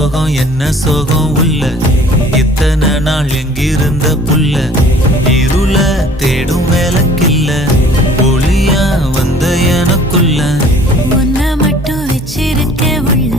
சோகம் என்ன சோகம் உள்ள இத்தனை நாள் எங்கிருந்த புல்ல இருள தேடும் வேலைக்கில்ல ஒளியா வந்த எனக்குள்ள உன்னை மட்டும் வச்சிருக்க உள்ள